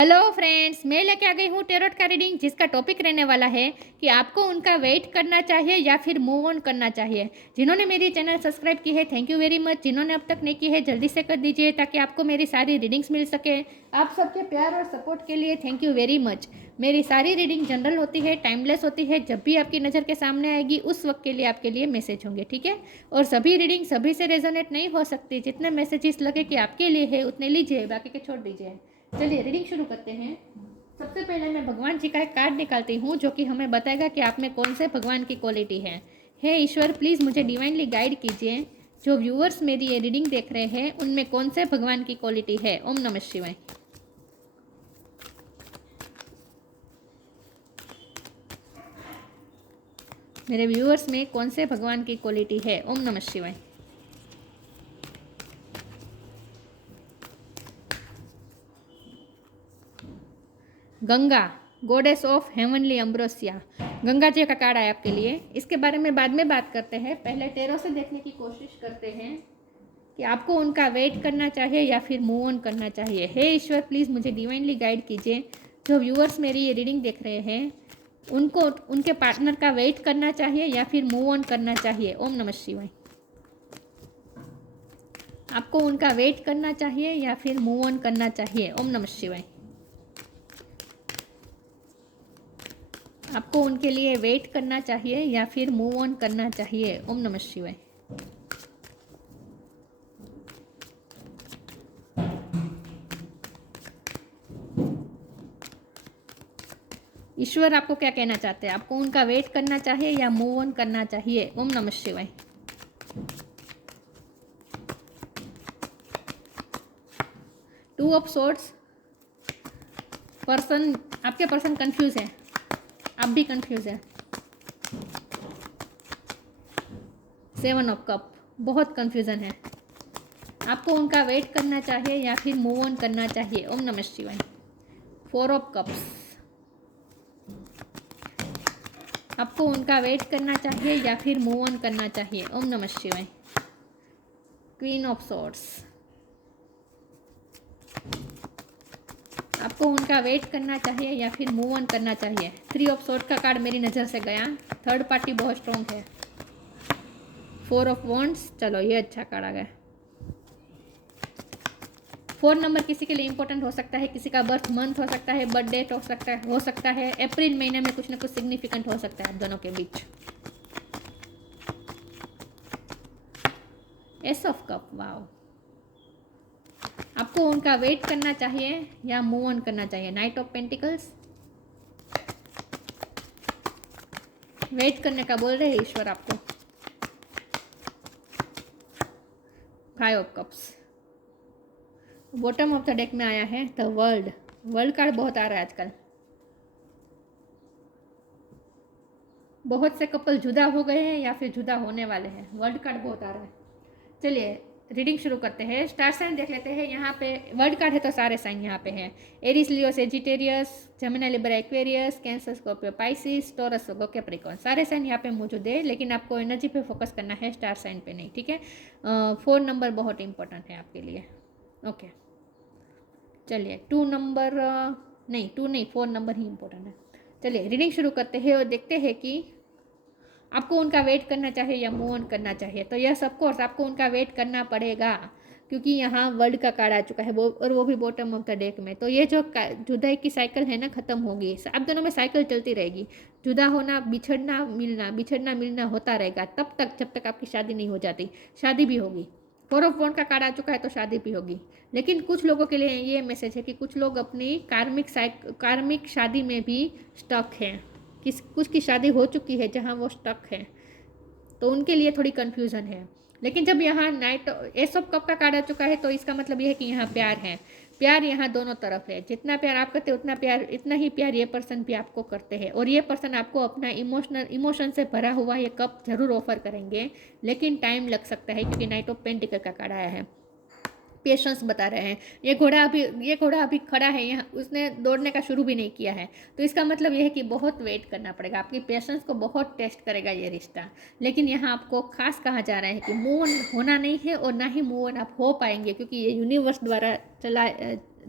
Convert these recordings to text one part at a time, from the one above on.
Hello friends, मैं लेके आ गई हूँ टेरोट का रीडिंग, जिसका टॉपिक रहने वाला है कि आपको उनका वेट करना चाहिए या फिर मूव ऑन करना चाहिए। जिन्होंने मेरी चैनल सब्सक्राइब की है, थैंक यू वेरी मच। जिन्होंने अब तक नहीं की है, जल्दी से कर दीजिए ताकि आपको मेरी सारी रीडिंग्स मिल सके। आप सबके प्यार और सपोर्ट के लिए थैंक यू वेरी मच। मेरी सारी रीडिंग जनरल होती है, टाइमलेस होती है। जब भी आपकी नज़र के सामने आएगी उस वक्त के लिए आपके लिए मैसेज होंगे, ठीक है। और सभी रीडिंग सभी से रेजोनेट नहीं हो सकती। जितने मैसेजेस लगे कि आपके लिए है उतने लीजिए, बाकी के छोड़ दीजिए। चलिए रीडिंग शुरू करते हैं। सबसे पहले मैं भगवान जी का एक कार्ड निकालती हूँ जो कि हमें बताएगा कि आप में कौन से भगवान की क्वालिटी है। हे ईश्वर, प्लीज़ मुझे डिवाइनली गाइड कीजिए। जो व्यूअर्स मेरी ये रीडिंग देख रहे हैं उनमें कौन से भगवान की क्वालिटी है। ओम नमः शिवाय। मेरे व्यूअर्स में कौन से भगवान की क्वालिटी है। ओम नमः शिवाय। Ganga, goddess of heavenly ambrosia. Ganga ji का कार्ड आया आपके लिए। इसके बारे में बाद में बात करते हैं, पहले टेरो से देखने की कोशिश करते हैं कि आपको उनका वेट करना चाहिए या फिर मूव ऑन करना चाहिए। हे ईश्वर, प्लीज़ मुझे डिवाइनली गाइड कीजिए। जो व्यूअर्स मेरी ये रीडिंग देख रहे हैं उनको उनके पार्टनर का वेट करना चाहिए या फिर मूव ऑन करना चाहिए। ओम नमः शिवाय। आपको उनका वेट करना चाहिए या फिर मूव ऑन करना चाहिए। ओम नमः शिवाय। आपको उनके लिए वेट करना चाहिए या फिर मूव ऑन करना चाहिए। ओम नमः शिवाय। ईश्वर आपको क्या कहना चाहते हैं। आपको उनका वेट करना चाहिए या मूव ऑन करना चाहिए। ओम नमः शिवाय। Two of swords. पर्सन, आपके पर्सन कंफ्यूज है, आप भी कंफ्यूज है। सेवन ऑफ कप, बहुत कंफ्यूजन है। आपको उनका वेट करना चाहिए या फिर मूव ऑन करना चाहिए। ओम नमः शिवाय। फोर ऑफ कप्स, आपको उनका वेट करना चाहिए या फिर मूव ऑन करना चाहिए। ओम नमः शिवाय। क्वीन ऑफ सॉर्ड्स, आपको उनका वेट करना चाहिए या फिर मूव ऑन करना चाहिए। थ्री ऑफ सॉर्ड का कार्ड मेरी नज़र से गया, थर्ड पार्टी बहुत स्ट्रॉन्ग है। फोर ऑफ वॉन्ड्स, चलो ये अच्छा कार्ड आ गया। 4 नंबर किसी के लिए इंपॉर्टेंट हो सकता है, किसी का बर्थ मंथ हो सकता है, बर्थ डेट हो सकता है। अप्रैल महीने में कुछ ना कुछ सिग्निफिकेंट हो सकता है आप दोनों के बीच। Ace of cup, wow. आपको उनका वेट करना चाहिए या मूव ऑन करना चाहिए। नाइट ऑफ पेंटिकल्स, वेट करने का बोल रहे हैं ईश्वर आपको। Five of cups, bottom of the deck में आया है द वर्ल्ड। वर्ल्ड कार्ड बहुत आ रहा है आजकल। बहुत से कपल जुदा हो गए हैं या फिर जुदा होने वाले हैं। वर्ल्ड कार्ड बहुत आ रहा है। चलिए रीडिंग शुरू करते हैं। स्टार साइन देख लेते हैं। यहाँ पे वर्ल्ड कार्ड है तो सारे साइन यहाँ पे हैं। Aries, Leo, Sagittarius, Gemini, Libra, Aquarius, Cancer, Scorpio, Pisces, Taurus, Virgo, Capricorn, सारे साइन यहाँ पे मौजूद है। लेकिन आपको एनर्जी पे फोकस करना है, स्टार साइन पे नहीं, ठीक है। 4 नंबर बहुत इंपॉर्टेंट है आपके लिए। ओके चलिए 2 नंबर नहीं, 2 नहीं, 4 नंबर ही इंपॉर्टेंट है। चलिए रीडिंग शुरू करते हैं और देखते हैं कि आपको उनका वेट करना चाहिए या मूव ऑन करना चाहिए। तो यस ऑफ कोर्स आपको उनका वेट करना पड़ेगा, क्योंकि यहाँ वर्ल्ड का कार्ड आ चुका है वो भी बॉटम ऑफ द डेक में। तो ये जो जुदाई की साइकिल है ना, ख़त्म होगी। आप दोनों में साइकिल चलती रहेगी। जुदा होना, बिछड़ना मिलना होता रहेगा तब तक जब तक आपकी शादी नहीं हो जाती। शादी भी होगी। 4 ऑफ वॉन्ड का कार्ड आ चुका है तो शादी भी होगी। लेकिन कुछ लोगों के लिए ये मैसेज है कि कुछ लोग अपनी कार्मिक शादी में भी स्टक हैं। कुछ की शादी हो चुकी है जहाँ वो स्टक है, तो उनके लिए थोड़ी कन्फ्यूज़न है। लेकिन जब यहाँ नाइट एस ऑफ कप का कार्ड आ चुका है तो इसका मतलब ये है कि यहाँ प्यार है। प्यार यहाँ दोनों तरफ है। जितना प्यार आप करते हैं उतना ही प्यार ये पर्सन भी आपको करते हैं। और ये पर्सन आपको अपना इमोशन से भरा हुआ ये कप जरूर ऑफर करेंगे, लेकिन टाइम लग सकता है क्योंकि नाइट ऑफ पेंटिकल का कार्ड आया है। पेशेंस बता रहे हैं। ये घोड़ा अभी खड़ा है यहाँ, उसने दौड़ने का शुरू भी नहीं किया है। तो इसका मतलब ये है कि बहुत वेट करना पड़ेगा। आपकी पेशेंस को बहुत टेस्ट करेगा ये रिश्ता। लेकिन यहाँ आपको खास कहा जा रहा है कि मूव ऑन होना नहीं है और ना ही मूव ऑन आप हो पाएंगे, क्योंकि ये यूनिवर्स द्वारा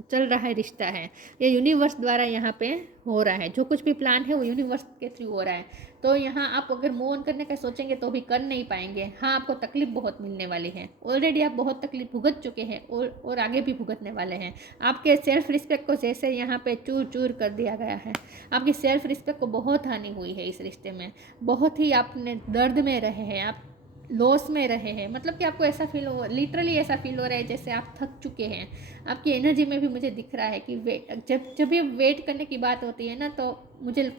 चल रहा है रिश्ता है, ये यूनिवर्स द्वारा यहाँ पे हो रहा है। जो कुछ भी प्लान है वो यूनिवर्स के थ्रू हो रहा है। तो यहाँ आप अगर मूव ऑन करने का सोचेंगे तो भी कर नहीं पाएंगे। हाँ, आपको तकलीफ बहुत मिलने वाली है, ऑलरेडी आप बहुत तकलीफ भुगत चुके हैं और आगे भी भुगतने वाले हैं। आपके सेल्फ रिस्पेक्ट को जैसे यहाँ पे चूर चूर कर दिया गया है, आपकी सेल्फ रिस्पेक्ट को बहुत हानि हुई है इस रिश्ते में, बहुत ही आपने दर्द में रहे हैं, आप लॉस में रहे हैं। मतलब कि आपको ऐसा फील हो, लिटरली ऐसा फील हो रहा है जैसे आप थक चुके हैं। आपकी एनर्जी में भी मुझे दिख रहा है कि जब ये वेट करने की बात होती है ना, तो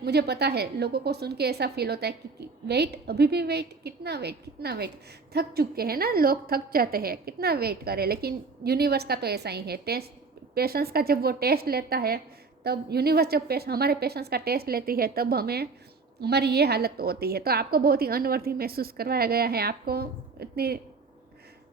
मुझे पता है लोगों को सुन के ऐसा फील होता है कि वेट, अभी भी वेट, कितना वेट, थक चुके हैं ना लोग, थक जाते हैं, कितना वेट करें। लेकिन यूनिवर्स का तो ऐसा ही है, पेशेंस का जब वो टेस्ट लेता है, तब यूनिवर्स जब हमारे पेशेंस का टेस्ट लेती है, तब हमारी ये हालत होती है। तो आपको बहुत ही अनवर्थी महसूस करवाया गया है,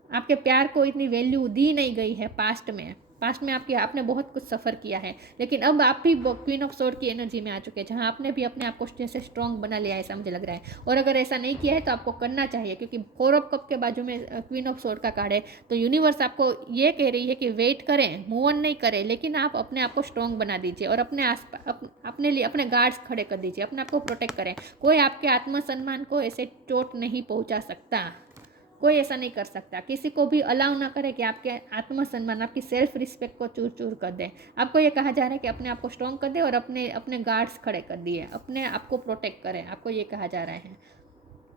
आपके प्यार को इतनी वैल्यू दी नहीं गई है पास्ट में आपने बहुत कुछ सफ़र किया है। लेकिन अब आप भी क्वीन ऑफ सोर्ड की एनर्जी में आ चुके हैं, जहां आपने भी अपने आप को जैसे स्ट्रॉन्ग बना लिया है, ऐसा मुझे लग रहा है। और अगर ऐसा नहीं किया है तो आपको करना चाहिए, क्योंकि 4 ऑफ कप के बाजू में क्वीन ऑफ सोर्ड का कार्ड है। तो यूनिवर्स आपको ये कह रही है कि वेट करें, मूव ऑन नहीं करें, लेकिन आप अपने आप को स्ट्रॉन्ग बना दीजिए और अपने लिए अपने गार्ड्स खड़े कर दीजिए, अपने आप को प्रोटेक्ट करें। कोई आपके आत्मसम्मान को ऐसे चोट नहीं पहुंचा सकता, कोई ऐसा नहीं कर सकता। किसी को भी अलाउ ना करे कि आपके आत्मसम्मान, आपकी सेल्फ रिस्पेक्ट को चूर चूर कर दे। आपको ये कहा जा रहा है कि अपने आप को स्ट्रॉन्ग कर दे और अपने गार्ड्स खड़े कर दिए, अपने आप को प्रोटेक्ट करें। आपको ये कहा जा रहा है,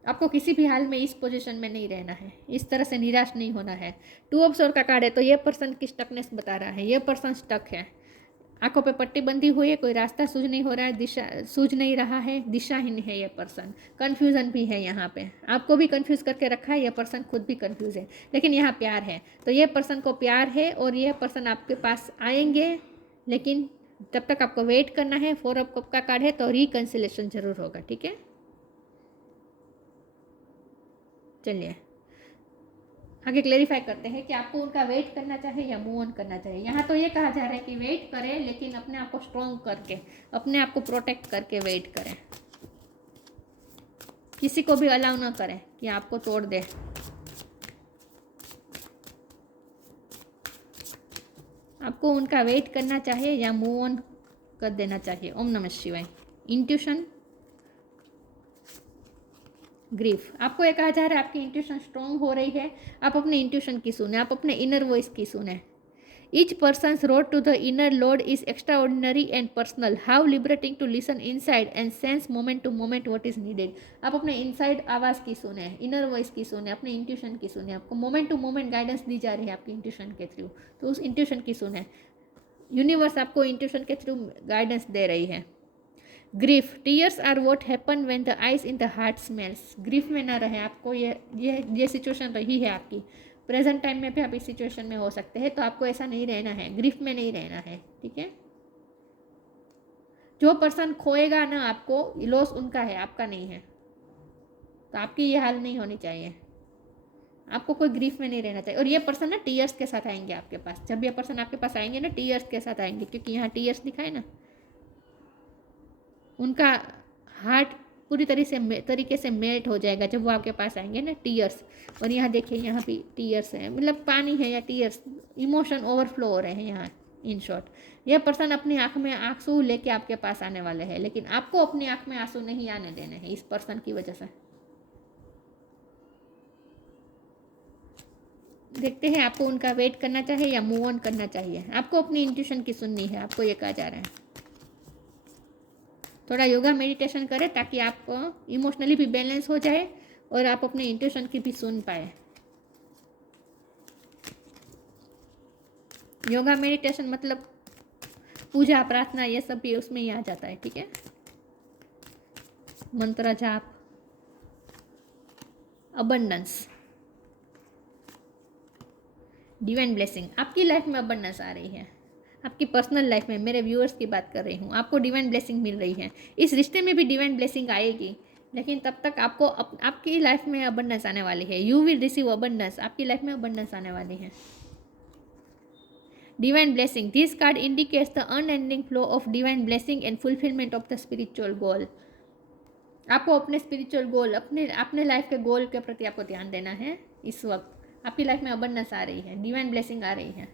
आपको किसी भी हाल में इस पोजीशन में नहीं रहना है, इस तरह से निराश नहीं होना है। 2 ऑफ सोर्ड का कार्ड है, तो ये पर्सन की स्टकनेस बता रहा है। ये पर्सन स्टक है, आंखों पे पट्टी बंधी हुई है, कोई रास्ता सूझ नहीं हो रहा है, सूझ नहीं रहा है, दिशाहीन है ये पर्सन। कन्फ्यूज़न भी है यहाँ पे, आपको भी कन्फ्यूज़ करके रखा है, ये पर्सन खुद भी कन्फ्यूज़ है। लेकिन यहाँ प्यार है, तो ये पर्सन को प्यार है और ये पर्सन आपके पास आएंगे, लेकिन तब तक आपको वेट करना है। 4 ऑफ कप का कार्ड है, तो रिकन्सिलेशन जरूर होगा, ठीक है। चलिए आगे क्लेरिफाई करते हैं कि आपको उनका वेट करना चाहिए या मूव ऑन करना चाहिए। यहाँ तो ये कहा जा रहा है कि वेट करें, लेकिन अपने आप को स्ट्रॉन्ग करके, अपने आप को प्रोटेक्ट करके वेट करें। किसी को भी अलाउ ना करें कि आपको तोड़ दे। आपको उनका वेट करना चाहिए या मूव ऑन कर देना चाहिए। ओम नमः शिवाय। इंट्यूशन, ग्रीफ, आपको ये कहा जा रहा है आपकी इंट्यूशन स्ट्रॉन्ग हो रही है, आप अपने इंट्यूशन की सुने, आप अपने इनर वॉइस की सुने। Each persons road to the inner lord is extraordinary and personal, how liberating to listen inside and sense moment to moment what is needed. आप अपने इनसाइड आवाज़ की सुने, इनर वॉइस की सुने, अपने इंट्यूशन की सुने। आपको मोमेंट टू मोमेंट गाइडेंस दी जा रही है आपकी इंट्यूशन के थ्रू, तो उस इंट्यूशन की सुने। यूनिवर्स आपको इंट्यूशन के थ्रू गाइडेंस दे रही है। Grief, tears are what happen when the eyes in the heart smells. Grief में ना रहे, आपको ये सिचुएशन रही है आपकी, प्रेजेंट टाइम में भी आप इस सिचुएशन में हो सकते हैं, तो आपको ऐसा नहीं रहना है, ग्रीफ में नहीं रहना है, ठीक है। जो पर्सन खोएगा ना, आपको लॉस उनका है, आपका नहीं है, तो आपकी ये हाल नहीं होनी चाहिए। आपको कोई ग्रीफ में नहीं रहना चाहिए। और ये पर्सन ना टीयर्स के साथ आएंगे आपके पास, जब ये पर्सन आपके पास आएंगे ना, टीयर्स के साथ आएंगे, क्योंकि यहाँ टीयर्स दिखाए ना, उनका हार्ट पूरी तरीके से मेल्ट हो जाएगा जब वो आपके पास आएंगे ना, टीयर्स। और यहाँ देखिए, यहाँ भी टीयर्स है, मतलब पानी है या टीयर्स, इमोशन ओवरफ्लो हो रहे हैं यहाँ। इन शॉर्ट, यह पर्सन अपनी आँख में आंसू लेके आपके पास आने वाले हैं, लेकिन आपको अपनी आँख में आंसू नहीं आने देने हैं इस पर्सन की वजह से। देखते हैं आपको उनका वेट करना चाहिए या मूव ऑन करना चाहिए। आपको अपनी इंट्यूशन की सुननी है, आपको ये कहा जा रहा है। थोड़ा योगा मेडिटेशन करें ताकि आप इमोशनली भी बैलेंस हो जाए और आप अपने इंट्यूशन की भी सुन पाए। योगा मेडिटेशन मतलब पूजा प्रार्थना, ये सब भी उसमें ही आ जाता है, ठीक है। मंत्र जाप, अबंडेंस, डिवाइन ब्लेसिंग। आपकी लाइफ में अबंडेंस आ रही है, आपकी पर्सनल लाइफ में, मेरे व्यूअर्स की बात कर रही हूँ, आपको डिवाइन ब्लेसिंग मिल रही है। इस रिश्ते में भी डिवाइन ब्लेसिंग आएगी, लेकिन तब तक आपको आपकी लाइफ में अबंडेंस आने वाली है। यू विल रिसीव अबंडेंस, आपकी लाइफ में अबंडेंस आने वाली है। Divine blessing, this card indicates the unending flow of divine blessing and fulfilment of the spiritual goal. आपको अपने स्पिरिचुअल गोल, अपने लाइफ के गोल के प्रति आपको ध्यान देना है। इस वक्त आपकी लाइफ में अबंडेंस आ रही है, डिवाइन ब्लेसिंग आ रही है।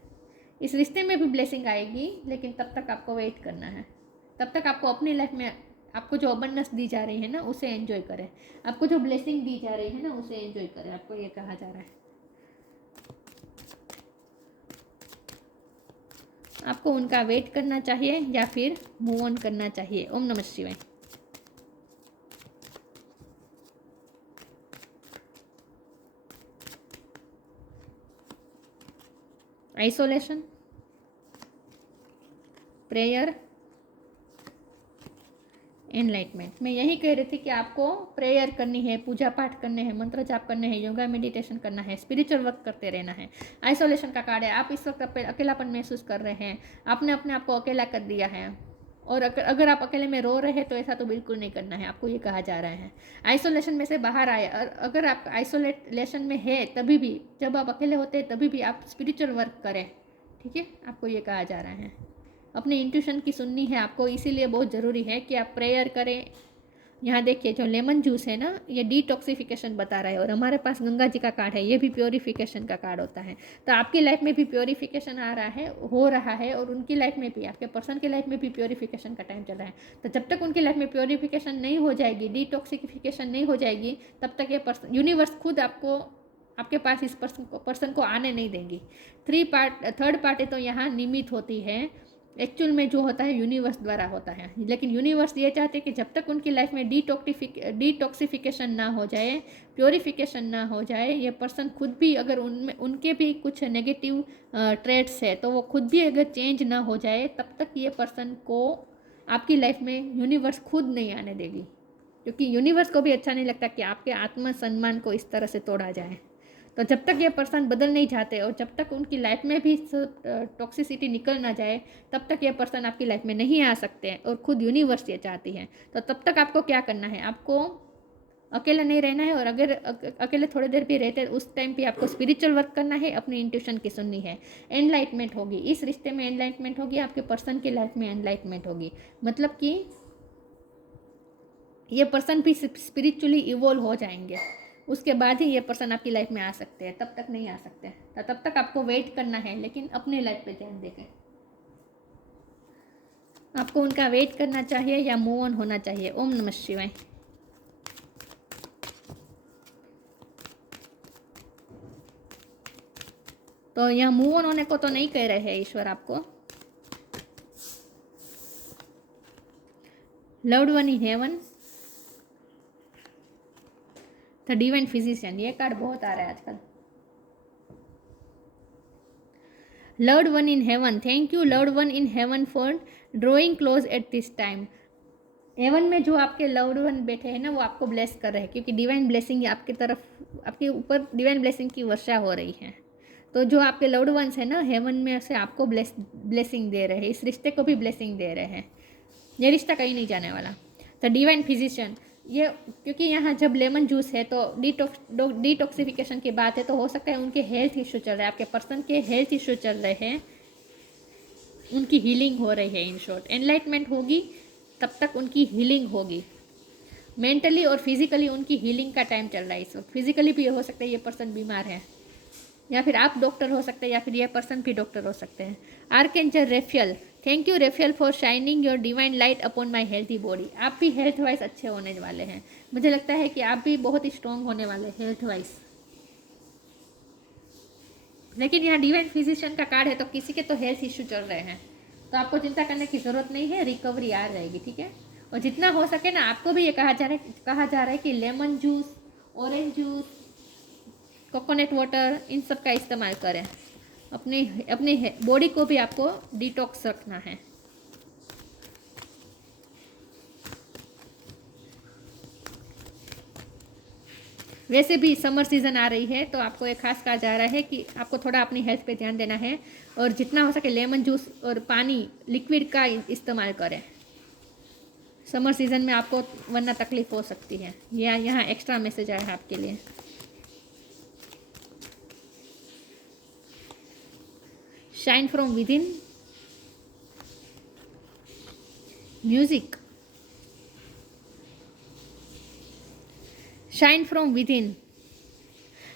इस रिश्ते में भी ब्लेसिंग आएगी, लेकिन तब तक आपको वेट करना है। तब तक आपको अपनी लाइफ में आपको जो अबंडेंस दी जा रही है ना उसे एंजॉय करें, आपको जो ब्लेसिंग दी जा रही है ना उसे एंजॉय करें, आपको ये कहा जा रहा है। आपको उनका वेट करना चाहिए या फिर मूव ऑन करना चाहिए। ओम नमः शिवाय। Isolation, prayer, enlightenment. मैं यही कह रही थी कि आपको प्रेयर करनी है, पूजा पाठ करने हैं, मंत्र जाप करने हैं, योगा मेडिटेशन करना है, स्पिरिचुअल वर्क करते रहना है। आइसोलेशन का कार्ड है, आप इस वक्त अकेलापन महसूस कर रहे हैं, आपने अपने आप को अकेला कर दिया है, और अगर आप अकेले में रो रहे हैं तो ऐसा तो बिल्कुल नहीं करना है, आपको ये कहा जा रहा है। आइसोलेशन में से बाहर आए, और अगर आप आइसोलेशन में है तभी भी, जब आप अकेले होते हैं तभी भी आप स्पिरिचुअल वर्क करें, ठीक है, आपको ये कहा जा रहा है। अपने इंट्यूशन की सुननी है आपको, इसीलिए बहुत ज़रूरी है कि आप प्रेयर करें। यहाँ देखिए जो लेमन जूस है ना, ये डिटॉक्सिफिकेशन बता रहा है, और हमारे पास गंगा जी का कार्ड है, ये भी प्योरीफिकेशन का कार्ड होता है। तो आपकी लाइफ में भी प्योरीफिकेशन आ रहा है, हो रहा है, और उनकी लाइफ में भी, आपके पर्सन की लाइफ में भी प्योरीफिकेशन का टाइम चल रहा है। तो जब तक उनकी लाइफ में प्योरीफिकेशन नहीं हो जाएगी, डिटॉक्सिफिकेशन नहीं हो जाएगी, तब तक ये पर्सन, यूनिवर्स खुद आपको, आपके पास इस पर्सन को आने नहीं देंगी। थर्ड पार्टी तो यहाँ निमित्त होती है, एक्चुअल में जो होता है यूनिवर्स द्वारा होता है। लेकिन यूनिवर्स ये चाहते हैं कि जब तक उनकी लाइफ में डिटॉक्सिफिकेशन ना हो जाए, प्योरीफिकेशन ना हो जाए, ये पर्सन खुद भी, अगर उनमें उनके भी कुछ नेगेटिव ट्रेड्स है तो वो खुद भी अगर चेंज ना हो जाए, तब तक ये पर्सन को आपकी लाइफ में यूनिवर्स खुद नहीं आने देगी। क्योंकि यूनिवर्स को भी अच्छा नहीं लगता कि आपके आत्मसम्मान को इस तरह से तोड़ा जाए। तो जब तक ये पर्सन बदल नहीं जाते, और जब तक उनकी लाइफ में भी टॉक्सिसिटी निकल ना जाए, तब तक ये पर्सन आपकी लाइफ में नहीं आ सकते हैं, और खुद यूनिवर्स ये चाहती है। तो तब तक आपको क्या करना है, आपको अकेला नहीं रहना है, और अगर अकेले थोड़ी देर भी रहते हैं उस टाइम पे आपको स्पिरिचुअल वर्क करना है, अपनी इंट्यूशन की सुननी है। एनलाइटमेंट होगी इस रिश्ते में, एनलाइटमेंट होगी आपके पर्सन की लाइफ में, एनलाइटमेंट होगी। मतलब कि ये पर्सन भी स्पिरिचुअली इवोल्व हो जाएंगे, उसके बाद ही ये पर्सन आपकी लाइफ में आ सकते हैं, तब तक नहीं आ सकते। तो तब तक आपको वेट करना है, लेकिन अपने लाइफ पे ध्यान देकर। आपको उनका वेट करना चाहिए या मूव ऑन होना चाहिए। ओम नमः शिवाय। तो यहाँ मूव ऑन होने को तो नहीं कह रहे हैं ईश्वर आपको। Loved one in heaven, the divine physician, ये कार्ड बहुत आ रहा है आजकल। Loved one in heaven, thank you loved one in heaven for drawing close at this time. Heaven में जो आपके लव्ड वन बैठे हैं ना, वो आपको ब्लेस कर रहे हैं, क्योंकि डिवाइन ब्लेसिंग आपकी तरफ, आपके ऊपर डिवाइन ब्लेसिंग की वर्षा हो रही है। तो जो आपके लव्ड वंस है ना, हेवन में से आपको ब्लेसिंग दे रहे हैं, इस रिश्ते को भी ब्लेसिंग दे रहे हैं। ये रिश्ता कहीं नहीं जाने वाला। तो डिवाइन फिजिशियन, ये क्योंकि यहाँ जब लेमन जूस है तो डिटॉक्सिफिकेशन की बात है, तो हो सकता है उनके हेल्थ इशू चल रहे हैं, आपके पर्सन के हेल्थ इशू चल रहे हैं, उनकी हीलिंग हो रही है। इन शॉर्ट एनलाइटमेंट होगी, तब तक उनकी हीलिंग होगी। मेंटली और फिजिकली उनकी हीलिंग का टाइम चल रहा है इस वक्त। फिजिकली भी हो सकता है ये पर्सन बीमार है, या फिर आप डॉक्टर हो सकते हैं, या फिर ये पर्सन भी डॉक्टर हो सकते हैं। Archangel Raphael, thank you Raphael for shining your divine light upon my healthy body. आप भी हेल्थ वाइज अच्छे होने वाले हैं, मुझे लगता है कि आप भी बहुत ही स्ट्रॉन्ग होने वाले हैं हेल्थ वाइज। लेकिन यहाँ डिवाइन फिजिशियन का कार्ड है, तो किसी के तो हेल्थ इश्यू चल रहे हैं, तो आपको चिंता करने की ज़रूरत नहीं है, रिकवरी आ जाएगी, ठीक है। और जितना हो सके ना, आपको भी ये कहा जा रहा है कि lemon juice, orange juice, coconut water, इन सब का इस्तेमाल करें। अपनी बॉडी को भी आपको डिटॉक्स रखना है। वैसे भी समर सीज़न आ रही है, तो आपको एक खास कहा जा रहा है कि आपको थोड़ा अपनी हेल्थ पे ध्यान देना है, और जितना हो सके लेमन जूस और पानी, लिक्विड का इस्तेमाल करें समर सीज़न में, आपको वरना तकलीफ हो सकती है। यह यहाँ एक्स्ट्रा मैसेज आया है आपके लिए। Shine from with in, music, shine from with in,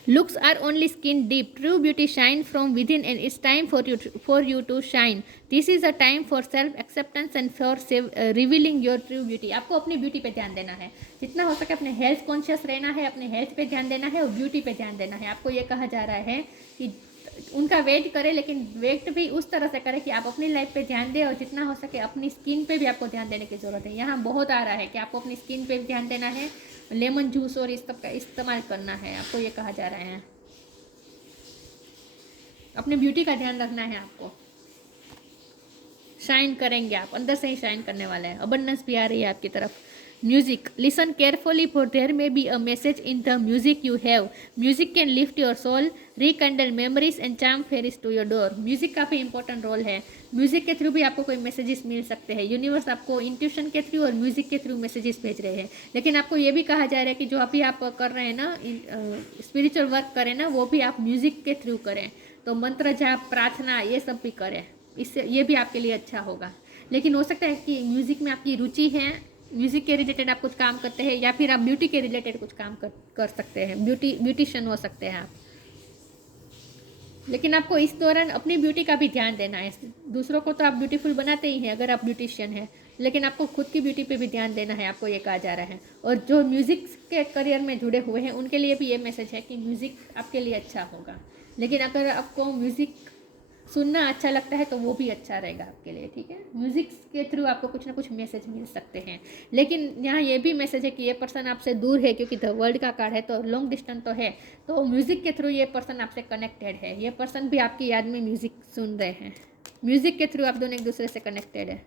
Looks are only skin deep. True beauty shine from within, and it's time for you to shine. This is a time for self acceptance and for revealing your true beauty. आपको अपनी beauty पे ध्यान देना है, जितना हो सके अपने हेल्थ कॉन्शियस रहना है, अपने हेल्थ पे ध्यान देना है और ब्यूटी पे ध्यान देना है। आपको ये कहा जा रहा है कि उनका वेट करें, लेकिन वेट भी उस तरह से करें कि आप अपनी लाइफ पे ध्यान दें और जितना हो सके अपनी स्किन पे भी आपको ध्यान देने की ज़रूरत है। यहाँ बहुत आ रहा है कि आपको अपनी स्किन पे भी ध्यान देना है, लेमन जूस और इस सब का इस्तेमाल करना है, आपको ये कहा जा रहा है। अपनी ब्यूटी का ध्यान रखना है आपको। शाइन करेंगे आप, अंदर से ही शाइन करने वाले हैं। अबंडेंस भी आ रही है आपकी तरफ। Music, listen carefully for there may be a message in the music you have. Music can lift your soul, rekindle memories and charm fairies to your door. Music का भी इंपॉर्टेंट रोल है। Music के through भी आपको कोई messages मिल सकते हैं। Universe आपको इंट्यूशन के थ्रू और म्यूजिक के थ्रू मैसेजेस भेज रहे हैं। लेकिन आपको ये भी कहा जा रहा है कि जो अभी आप कर रहे हैं ना, स्पिरिचुअल वर्क करें ना, वो भी आप म्यूजिक के थ्रू करें। तो मंत्र जाप, प्रार्थना, ये सब भी करें, इससे ये भी आपके लिए अच्छा होगा। लेकिन हो सकता है कि म्यूज़िक में आपकी रुचि है, म्यूज़िक के रिलेटेड आप कुछ काम करते हैं, या फिर आप ब्यूटी के रिलेटेड कुछ काम कर सकते हैं, ब्यूटिशियन हो सकते हैं आप। लेकिन आपको इस दौरान अपनी ब्यूटी का भी ध्यान देना है। दूसरों को तो आप ब्यूटीफुल बनाते ही हैं अगर आप ब्यूटिशियन हैं, लेकिन आपको खुद की ब्यूटी पे भी ध्यान देना है, आपको ये कहा जा रहा है। और जो म्यूज़िक के करियर में जुड़े हुए हैं उनके लिए भी ये मैसेज है कि म्यूज़िक आपके लिए अच्छा होगा। लेकिन अगर आपको म्यूज़िक सुनना अच्छा लगता है तो वो भी अच्छा रहेगा आपके लिए, ठीक है। म्यूज़िक के थ्रू आपको कुछ ना कुछ मैसेज मिल सकते हैं। लेकिन यहाँ ये भी मैसेज है कि ये पर्सन आपसे दूर है, क्योंकि द वर्ल्ड का कार्ड है तो लॉन्ग डिस्टेंस तो है, तो म्यूज़िक के थ्रू ये पर्सन आपसे कनेक्टेड है। ये पर्सन भी आपकी याद में म्यूज़िक सुन रहे हैं। म्यूज़िक के थ्रू आप दोनों एक दूसरे से कनेक्टेड है।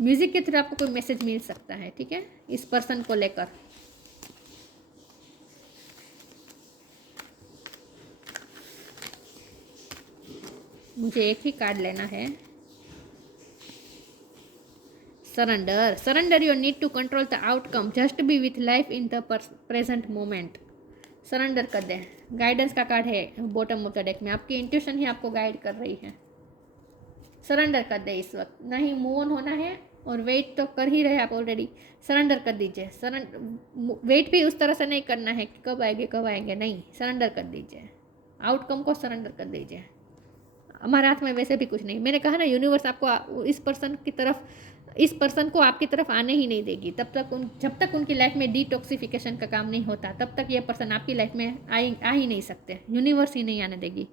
म्यूज़िक के थ्रू आपको कोई मैसेज मिल सकता है, ठीक है, इस पर्सन को लेकर। मुझे एक ही कार्ड लेना है। Surrender, surrender your need to control the outcome, just be with life in the present moment. Surrender कर दें। गाइडेंस का कार्ड है बॉटम ऑफ द डेक में, आपकी इंट्यूशन ही आपको गाइड कर रही है। सरेंडर कर दे इस वक्त, नहीं मूव ऑन होना है, और वेट तो कर ही रहे आप ऑलरेडी। सरेंडर कर दीजिए। वेट भी उस तरह से नहीं करना है कि कब आएंगे, नहीं, सरेंडर कर दीजिए। आउटकम को सरेंडर कर दीजिए। हमारे हाथ में वैसे भी कुछ नहीं। मैंने कहा ना, यूनिवर्स आपको इस पर्सन को आपकी तरफ आने ही नहीं देगी जब तक उनकी लाइफ में डिटॉक्सिफिकेशन का काम नहीं होता, तब तक ये पर्सन आपकी लाइफ में आ ही नहीं सकते। यूनिवर्स ही नहीं आने देगी।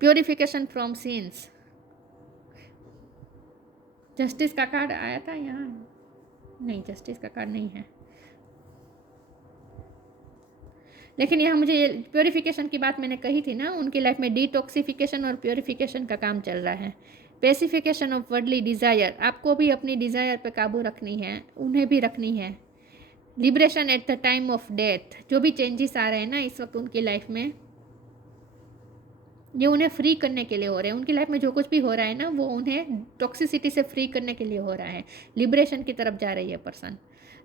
प्योरिफिकेशन फ्रॉम सिंस, जस्टिस का कार्ड आया था यहाँ, नहीं, जस्टिस का कार्ड नहीं है। लेकिन यहाँ मुझे ये प्योरिफिकेशन की बात मैंने कही थी ना, उनकी लाइफ में डिटॉक्सिफिकेशन और प्योरिफिकेशन का काम चल रहा है। पेसिफिकेशन ऑफ वर्ल्डली डिज़ायर, आपको भी अपनी डिज़ायर पे काबू रखनी है, उन्हें भी रखनी है। Liberation at the time of death, जो भी चेंजेस आ रहे हैं ना इस वक्त उनकी लाइफ में, ये उन्हें फ्री करने के लिए हो रहे हैं। उनकी लाइफ में जो कुछ भी हो रहा है ना, वो उन्हें टॉक्सिसिटी से फ्री करने के लिए हो रहा है। लिबरेशन की तरफ जा रही है person.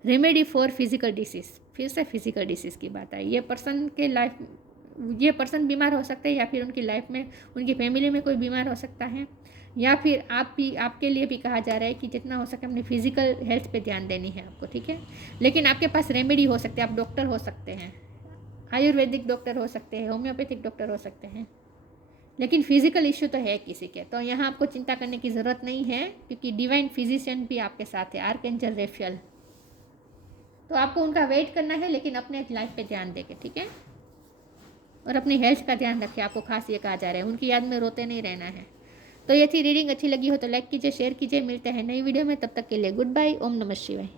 Remedy for physical disease, फिर से फिजिकल डिसीज़ की बात आई। ये पर्सन बीमार हो सकते हैं, या फिर उनकी लाइफ में, उनकी फैमिली में कोई बीमार हो सकता है, या फिर आपके लिए भी कहा जा रहा है कि जितना हो सके अपनी फिजिकल हेल्थ पे ध्यान देनी है आपको, ठीक है। लेकिन आपके पास रेमेडी हो सकते हैं, आप डॉक्टर हो सकते हैं, आयुर्वेदिक डॉक्टर हो सकते हैं, होम्योपैथिक डॉक्टर हो सकते हैं, लेकिन फिजिकल इश्यू तो है किसी के, तो यहाँ आपको चिंता करने की ज़रूरत नहीं है, क्योंकि डिवाइन फिजिशियन भी आपके साथ है, आर्कएंजल रेफेल। तो आपको उनका वेट करना है, लेकिन अपने लाइफ पे ध्यान देके, ठीक है, और अपनी हेल्थ का ध्यान रखिए। आपको खास ये कहा जा रहा है, उनकी याद में रोते नहीं रहना है। तो ये थी रीडिंग। अच्छी लगी हो तो लाइक कीजिए, शेयर कीजिए। मिलते हैं नई वीडियो में, तब तक के लिए गुड बाय। ओम नमः शिवाय।